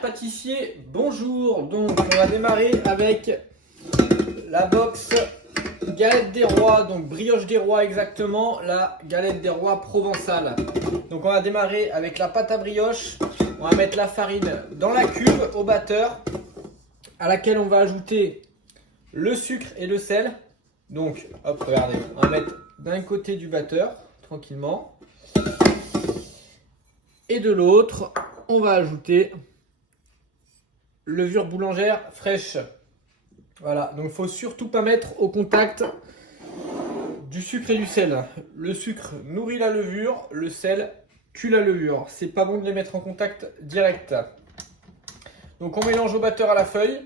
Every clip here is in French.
pâtissier, bonjour. Donc on va démarrer avec la box galette des rois, donc brioche des rois exactement, la galette des rois provençale. Donc on va démarrer avec la pâte à brioche, on va mettre la farine dans la cuve au batteur, à laquelle on va ajouter le sucre et le sel. Donc hop, regardez, on va mettre d'un côté du batteur, tranquillement. Et de l'autre, on va ajouter levure boulangère fraîche. Voilà, donc il ne faut surtout pas mettre au contact du sucre et du sel. Le sucre nourrit la levure, le sel tue la levure. C'est pas bon de les mettre en contact direct. Donc on mélange au batteur à la feuille.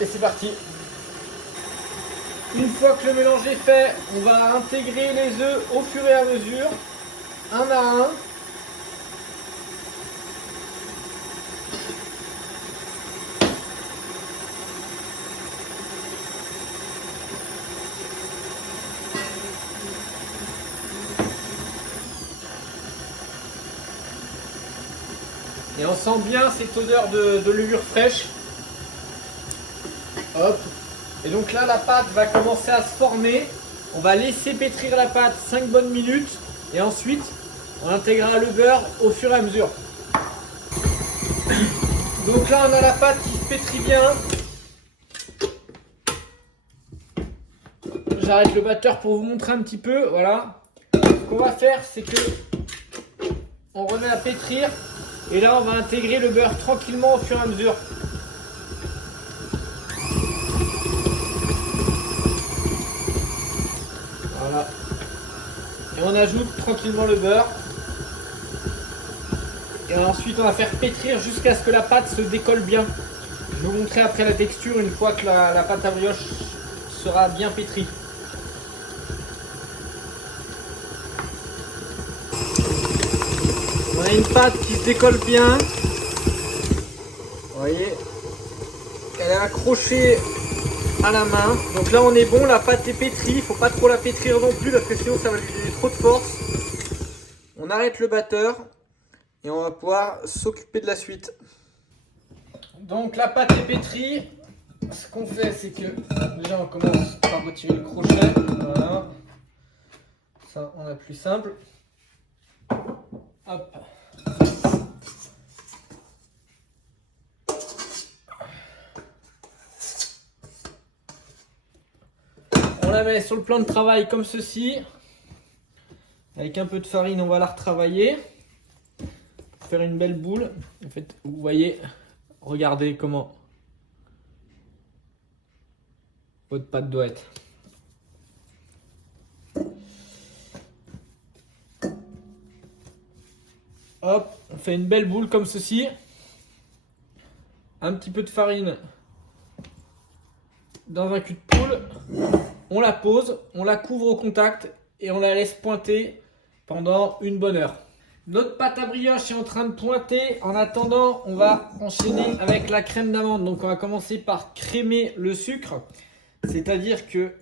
Et c'est parti. Une fois que le mélange est fait, on va intégrer les œufs au fur et à mesure, un à un. Et on sent bien cette odeur de levure fraîche. Hop. Et donc là, la pâte va commencer à se former. On va laisser pétrir la pâte 5 bonnes minutes. Et ensuite, on intégrera le beurre au fur et à mesure. Donc là, on a la pâte qui se pétrit bien. J'arrête le batteur pour vous montrer un petit peu. Voilà. Ce qu'on va faire, c'est que on remet à pétrir. Et là, on va intégrer le beurre tranquillement au fur et à mesure. Voilà. Et on ajoute tranquillement le beurre. Et ensuite, on va faire pétrir jusqu'à ce que la pâte se décolle bien. Je vais vous montrer après la texture une fois que la pâte à brioche sera bien pétrie. On a une pâte qui se décolle bien. Vous voyez, elle est accrochée à la main. Donc là on est bon, la pâte est pétrie. Il ne faut pas trop la pétrir non plus parce que sinon ça va lui donner trop de force. On arrête le batteur et on va pouvoir s'occuper de la suite. Donc la pâte est pétrie. Ce qu'on fait, c'est que déjà on commence par retirer le crochet. Voilà. Ça on a plus simple. Hop. On la met sur le plan de travail comme ceci. Avec un peu de farine, on va la retravailler. Pour faire une belle boule. En fait, vous voyez, regardez comment votre pâte doit être. Hop, on fait une belle boule comme ceci. Un petit peu de farine dans un cul de poule. On la pose, on la couvre au contact et on la laisse pointer pendant une bonne heure. Notre pâte à brioche est en train de pointer. En attendant, on va enchaîner avec la crème d'amande. Donc on va commencer par crémer le sucre. C'est-à-dire que,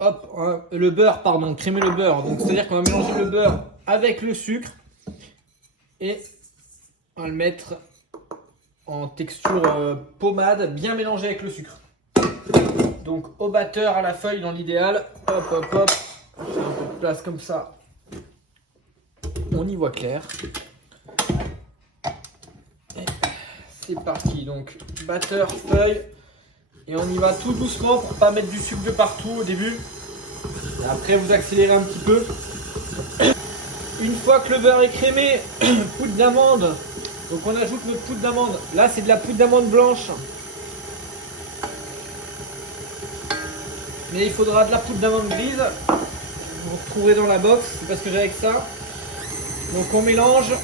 hop, le beurre, pardon, crémer le beurre. Donc c'est-à-dire qu'on va mélanger le beurre avec le sucre. Et on va le mettre en texture pommade, bien mélangé avec le sucre. Donc au batteur, à la feuille dans l'idéal. Hop, hop, hop. On fait un peu de place comme ça. On y voit clair. Et c'est parti. Donc batteur, feuille. Et on y va tout doucement pour ne pas mettre du sucre de partout au début. Et après vous accélérez un petit peu. Une fois que le beurre est crémé, poudre d'amande. Donc on ajoute notre poudre d'amande. Là c'est de la poudre d'amande blanche. Mais il faudra de la poudre d'amande grise. Vous retrouverez dans la box. C'est parce que j'ai avec ça. Donc on mélange.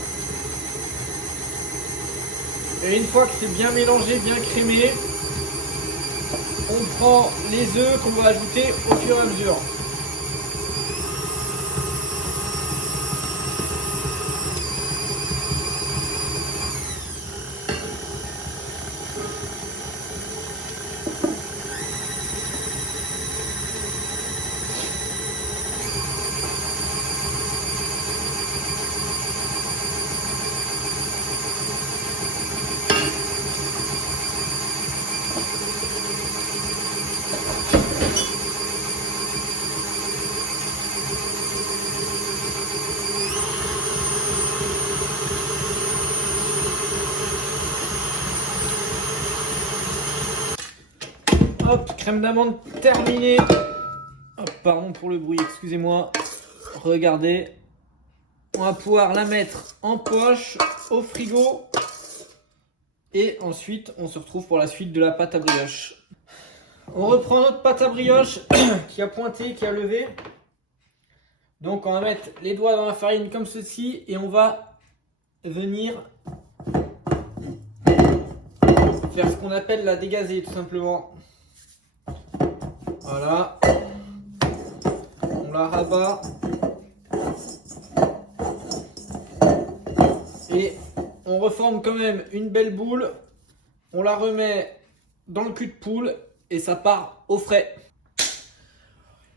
Et une fois que c'est bien mélangé, bien crémé, on prend les œufs qu'on va ajouter au fur et à mesure. Hop, crème d'amande terminée. Hop, pardon pour le bruit, excusez-moi. Regardez. On va pouvoir la mettre en poche, au frigo. Et ensuite, on se retrouve pour la suite de la pâte à brioche. On reprend notre pâte à brioche qui a pointé, qui a levé. Donc, on va mettre les doigts dans la farine comme ceci. Et on va venir faire ce qu'on appelle la dégazer, tout simplement. Voilà. On la rabat. Et on reforme quand même une belle boule. On la remet dans le cul de poule et ça part au frais.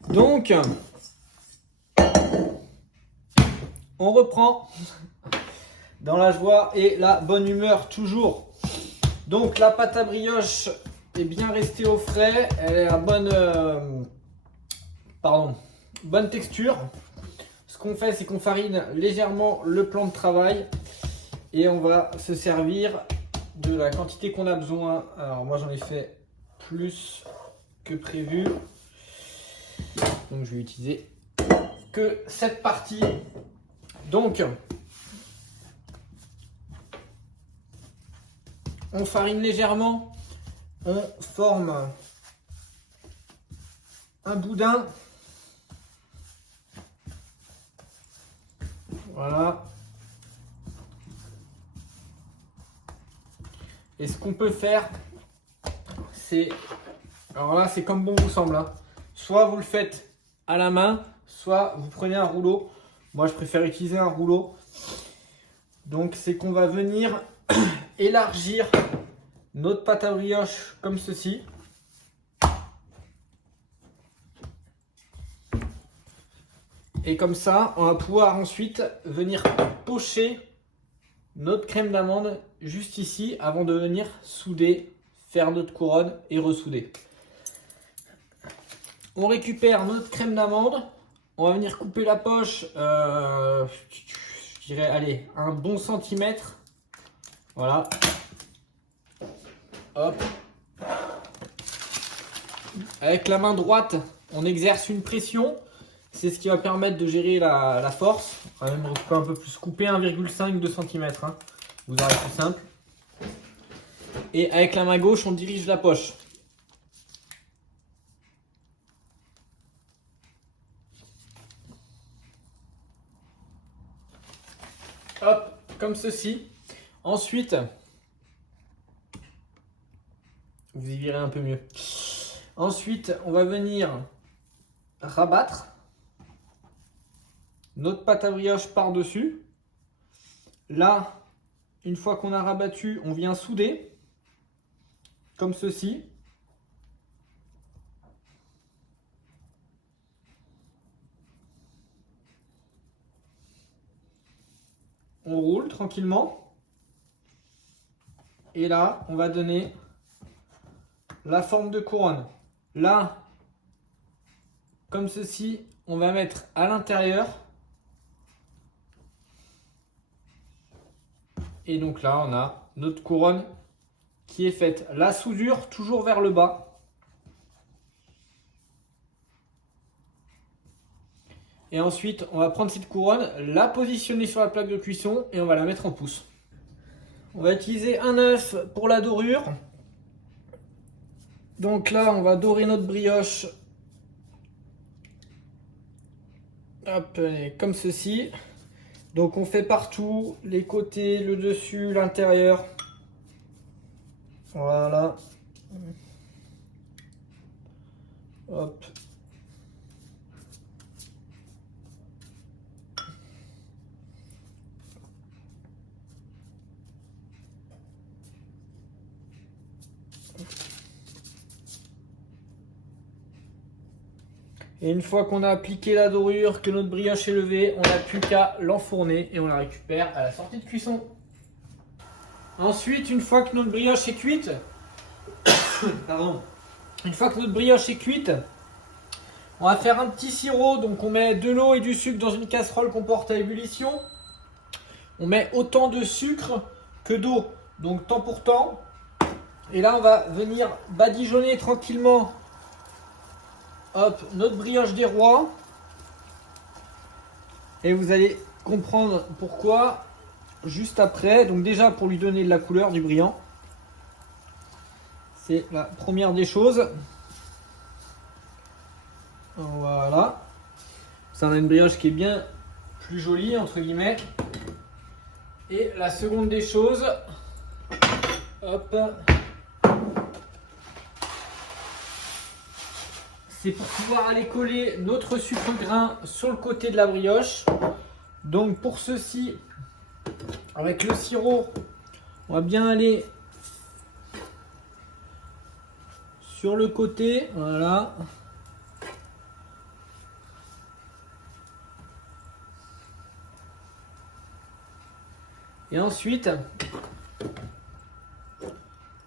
Donc, on reprend dans la joie et la bonne humeur toujours. Donc, la pâte à brioche est bien restée au frais. Elle est à bonne texture. Ce qu'on fait, c'est qu'on farine légèrement le plan de travail et on va se servir de la quantité qu'on a besoin. Alors moi j'en ai fait plus que prévu, donc je vais utiliser que cette partie. Donc on farine légèrement, on forme un boudin. Voilà. Et ce qu'on peut faire, c'est... Alors là, c'est comme bon vous semble. Hein. Soit vous le faites à la main, soit vous prenez un rouleau. Moi, je préfère utiliser un rouleau. Donc, c'est qu'on va venir élargir notre pâte à brioche comme ceci. Et comme ça, on va pouvoir ensuite venir pocher notre crème d'amande juste ici avant de venir souder, faire notre couronne et ressouder. On récupère notre crème d'amande. On va venir couper la poche, je dirais, allez, un bon centimètre. Voilà. Hop. Avec la main droite, on exerce une pression. C'est ce qui va permettre de gérer la force. On va même un peu plus couper 1,5-2 cm. Hein. Vous aurez plus simple. Et avec la main gauche, on dirige la poche. Hop, comme ceci. Ensuite, vous y verrez un peu mieux. Ensuite, on va venir rabattre notre pâte à brioche par-dessus. Là, une fois qu'on a rabattu, on vient souder, comme ceci. On roule tranquillement. Et là, on va donner la forme de couronne. Là, comme ceci, on va mettre à l'intérieur. Et donc là, on a notre couronne qui est faite. La soudure, toujours vers le bas. Et ensuite, on va prendre cette couronne, la positionner sur la plaque de cuisson et on va la mettre en pouce. On va utiliser un œuf pour la dorure. Donc là, on va dorer notre brioche. Hop, comme ceci. Donc on fait partout, les côtés, le dessus, l'intérieur. Voilà. Hop. Et une fois qu'on a appliqué la dorure, que notre brioche est levée, on n'a plus qu'à l'enfourner et on la récupère à la sortie de cuisson. Ensuite, une fois que notre brioche est cuite, une fois que notre brioche est cuite, on va faire un petit sirop. Donc on met de l'eau et du sucre dans une casserole qu'on porte à ébullition. On met autant de sucre que d'eau, donc temps pour temps. Et là, on va venir badigeonner tranquillement, hop, notre brioche des rois. Et vous allez comprendre pourquoi juste après. Donc déjà, pour lui donner de la couleur, du brillant. C'est la première des choses. Voilà. Ça, on a une brioche qui est bien plus jolie, entre guillemets. Et la seconde des choses, hop, c'est pour pouvoir aller coller notre sucre grain sur le côté de la brioche. Donc pour ceci, avec le sirop, on va bien aller sur le côté, voilà. Et ensuite,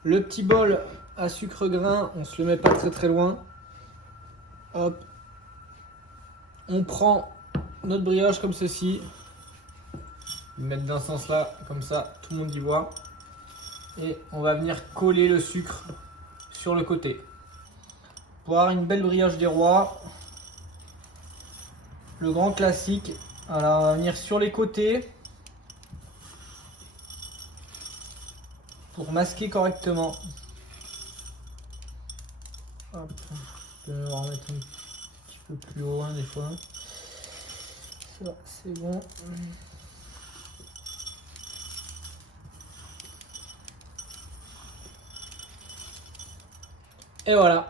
le petit bol à sucre grain, on se le met pas très loin. Hop, on prend notre brioche comme ceci, mettre d'un sens là, comme ça, tout le monde y voit. Et on va venir coller le sucre sur le côté. Pour avoir une belle brioche des rois, le grand classique. Alors on va venir sur les côtés pour masquer correctement. Hop, je peux en remettre un petit peu plus haut des fois. Ça, c'est bon. Et voilà.